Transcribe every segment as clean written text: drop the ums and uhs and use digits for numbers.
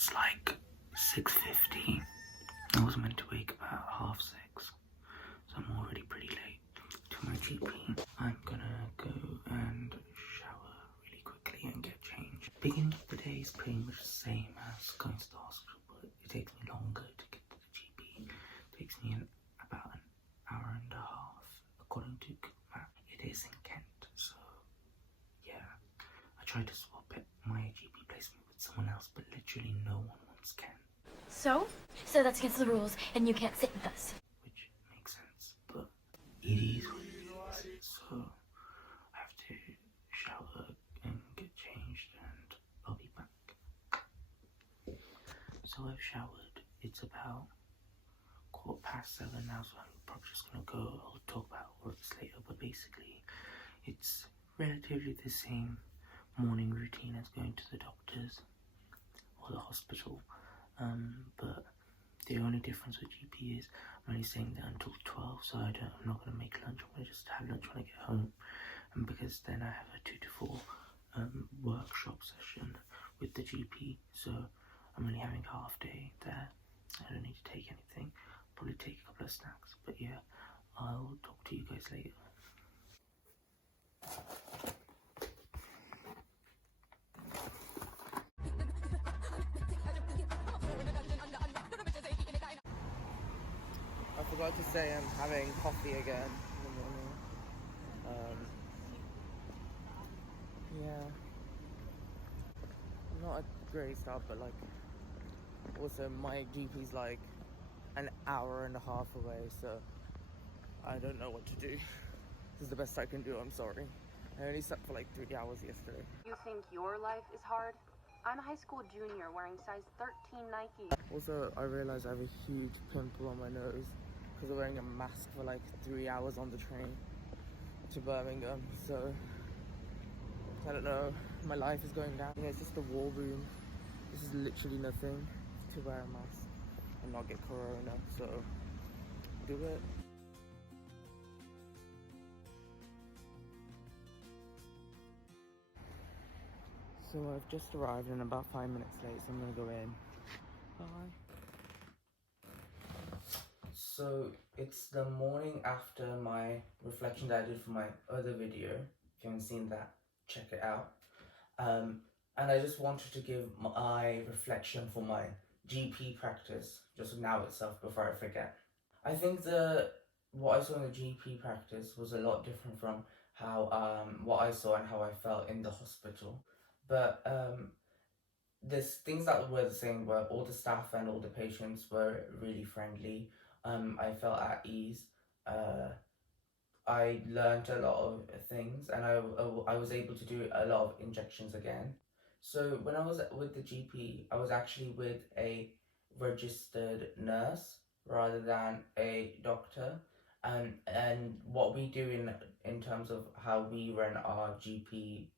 It's like 6:50. I was meant to wake about 6:30, so I'm already pretty late to my GP. I'm gonna go and shower really quickly and get changed. Beginning of the day is pretty much the same as going to the hospital, but it takes me longer to get to the GP. It takes me about an hour and a half, according to Google Maps. It is in Kent, so yeah. I tried to swap my GP placement with someone else, but literally no one wants Kent. So that's against the rules, and you can't sit with us. Which makes sense, but it is what it is. So I have to shower and get changed, and I'll be back. So I've showered. It's about 7:15 now, so I'm probably just gonna go. I'll talk about all this later, but basically, it's relatively the same morning routine as going to the doctors or the hospital. But the only difference with GP is I'm only staying there until 12, so I'm not going to make lunch. I'm going to just have lunch when I get home, and because then I have a 2 to 4 workshop session with the GP, so I'm only having half day there. I don't need to take anything. Probably take a couple of snacks, but yeah, I'll talk to you guys later. I forgot to say I'm having coffee again in the morning. Yeah, not a great start, but like also my GP's like an hour and a half away, so I don't know what to do. This is the best I can do, I'm sorry. I only slept for like 3 hours yesterday. You think your life is hard? I'm a high school junior wearing size 13 Nike. Also, I realized I have a huge pimple on my nose because I'm wearing a mask for like 3 hours on the train to Birmingham, so I don't know, my life is going down. You know, it's just a war room. This is literally nothing to wear a mask and not get corona, so do it. So I've just arrived and about 5 minutes late, so I'm gonna go in. Bye. So it's the morning after my reflection that I did for my other video. If you haven't seen that, check it out. And I just wanted to give my reflection for my GP practice just now itself before I forget. I think what I saw in the GP practice was a lot different from how what I saw and how I felt in the hospital. But there's things that were the same, where all the staff and all the patients were really friendly. I felt at ease. I learned a lot of things, and I was able to do a lot of injections again. So when I was with the GP, I was actually with a registered nurse rather than a doctor. And what we do in terms of how we run our GP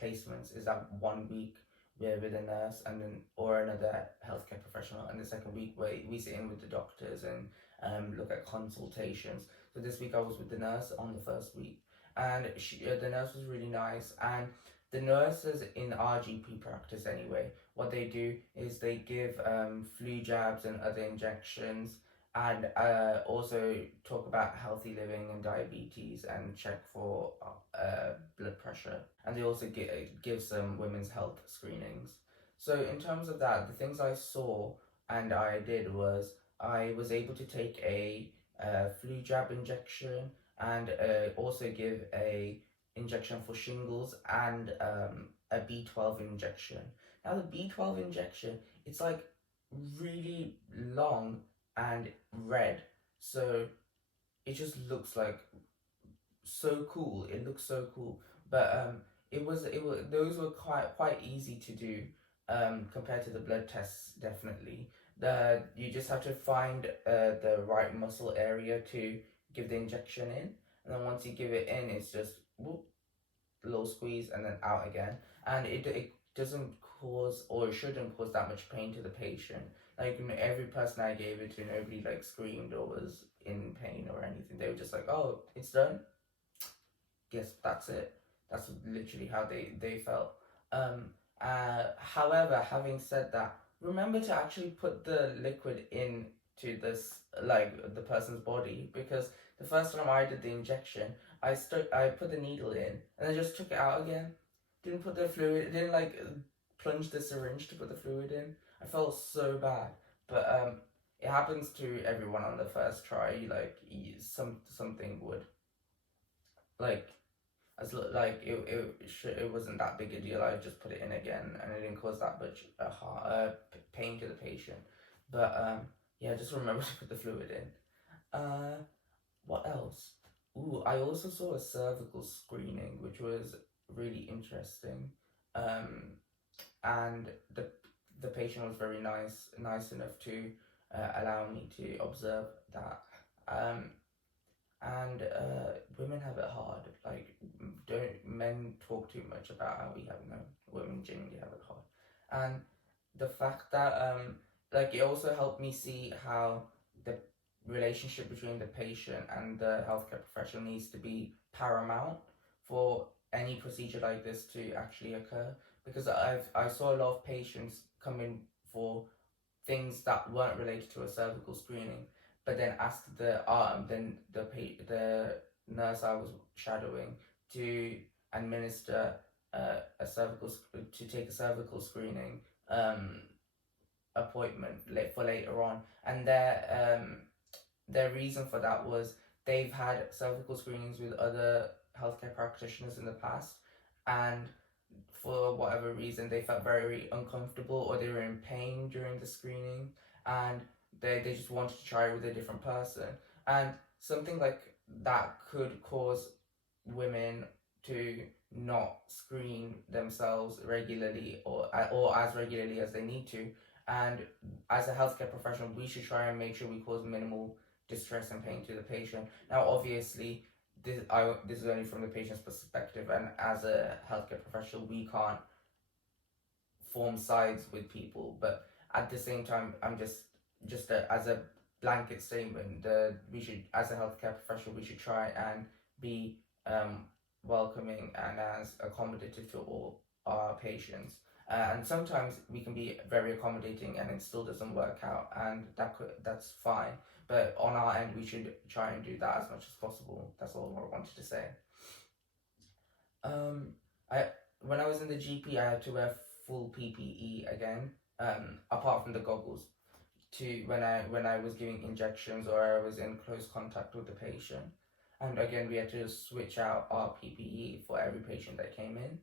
placements is that 1 week we're with a nurse and then or another healthcare professional, and the second week we sit in with the doctors and look at consultations. So this week I was with the nurse on the first week, and the nurse was really nice. And the nurses in our GP practice anyway, what they do is they give flu jabs and other injections, and also talk about healthy living and diabetes and check for blood pressure, and they also give some women's health screenings. So in terms of that, the things I saw and I did was I was able to take a flu jab injection and also give a injection for shingles and a B12 injection. Now the B12 injection, it's like really long and red, so it just looks like so cool. It looks so cool, but it was those were quite easy to do compared to the blood tests. Definitely, you just have to find the right muscle area to give the injection in, and then once you give it in, it's just whoop, a little squeeze and then out again, and it doesn't cause, or it shouldn't cause, that much pain to the patient. Like every person I gave it to, nobody like screamed or was in pain or anything. They were just like, "Oh, it's done. Guess that's it." That's literally how they felt. However, having said that, remember to actually put the liquid into this, like, the person's body, because the first time I did the injection, I put the needle in and I just took it out again. Didn't put the fluid, didn't like plunge the syringe to put the fluid in. I felt so bad, but it happens to everyone on the first try. Like something would like like it wasn't that big a deal. I just put it in again, and it didn't cause that much pain to the patient. But yeah, just remember to put the fluid in. What else? Ooh, I also saw a cervical screening, which was really interesting. Um, and the patient was very nice enough to allow me to observe that. Um, and women have it hard. Like, don't men talk too much about how we have no women genuinely have it hard, and the fact that like it also helped me see how the relationship between the patient and the healthcare professional needs to be paramount for any procedure like this to actually occur, because I saw a lot of patients come in for things that weren't related to a cervical screening, but then asked the nurse I was shadowing to administer to take a cervical screening appointment for later on, and their reason for that was they've had cervical screenings with other healthcare practitioners in the past, and for whatever reason they felt very uncomfortable or they were in pain during the screening, and they just wanted to try it with a different person, and something like that could cause women to not screen themselves regularly or as regularly as they need to, and as a healthcare professional we should try and make sure we cause minimal distress and pain to the patient. Now obviously this is only from the patient's perspective, and as a healthcare professional we can't form sides with people, but at the same time I'm just as a blanket statement, we should, as a healthcare professional, we should try and be welcoming and as accommodative to all our patients. And sometimes we can be very accommodating and it still doesn't work out, and that's fine. But on our end, we should try and do that as much as possible. That's all I wanted to say. I when I was in the GP, I had to wear full PPE again, apart from the goggles, to when I was giving injections or I was in close contact with the patient. And again, we had to switch out our PPE for every patient that came in.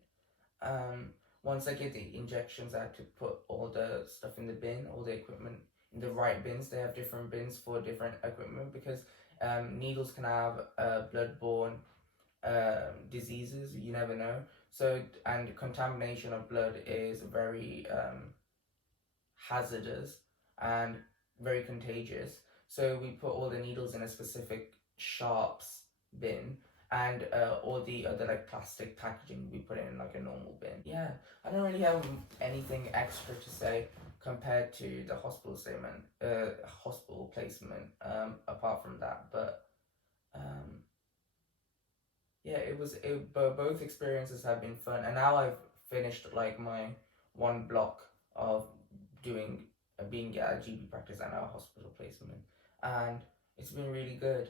Once I get the injections, I had to put all the stuff in the bin, all the equipment in the right bins. They have different bins for different equipment because needles can have bloodborne diseases. You never know. So, and contamination of blood is very hazardous and very contagious. So we put all the needles in a specific sharps bin, and all the other like plastic packaging we put in like a normal bin. Yeah, I don't really have anything extra to say compared to the hospital placement. Apart from that, but yeah, both experiences have been fun, and now I've finished like my one block of doing being at a GP practice and a hospital placement, and it's been really good.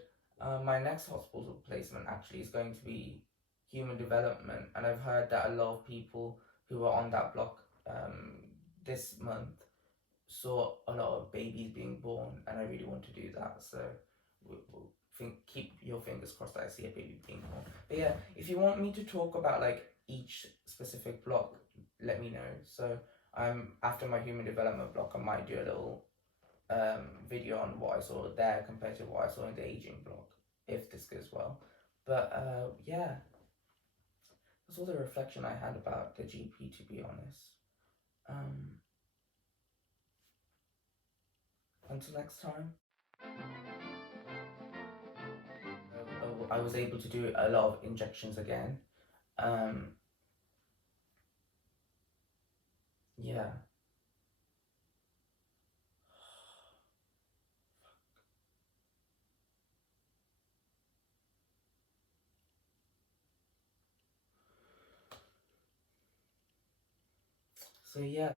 My next hospital placement actually is going to be human development, and I've heard that a lot of people who were on that block this month saw a lot of babies being born, and I really want to do that. So we'll keep your fingers crossed that I see a baby being born. But yeah, if you want me to talk about like each specific block, let me know. So after my human development block, I might do a little video on what I saw there compared to what I saw in the aging block, if this goes well. But yeah, that's all the reflection I had about the GP, to be honest. Until next time. I was able to do a lot of injections again. Yeah. So yeah.